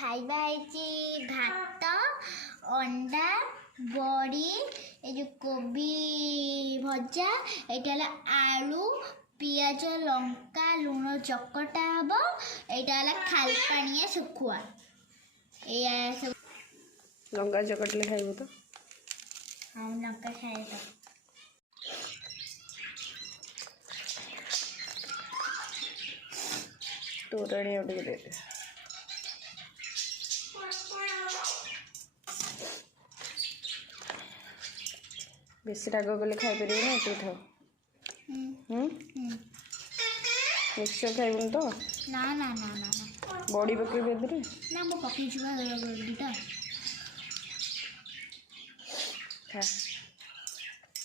खाइबा भात अंडा बड़ी ए जो कोबी भजा ये आलू पियाज लंका लुण चकटा हम यहाँ खाल पानिया सुखुआ सब लंका चकटले खाइबो तो हाँ लंका खाए तो तोरणी उठ दे बेसी राग गले खाई पार ना तू था मिक्सचर खाइबुन तो ना ना ना ना ना बॉडी पकई बेदरे ना मो पकई जुवा दुटा खा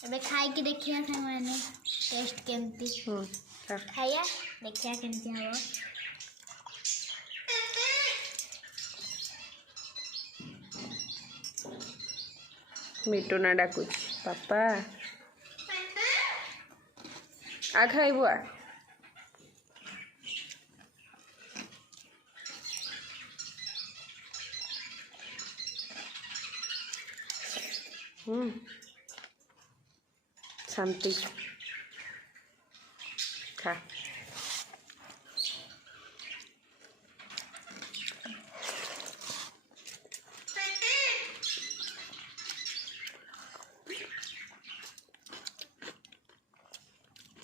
अबे खाई के देखिया था मैंने टेस्ट केमती खा खाया देखिया केमती हबो मिटू ना डाकुच पापा आ खाइबु आ शांति खा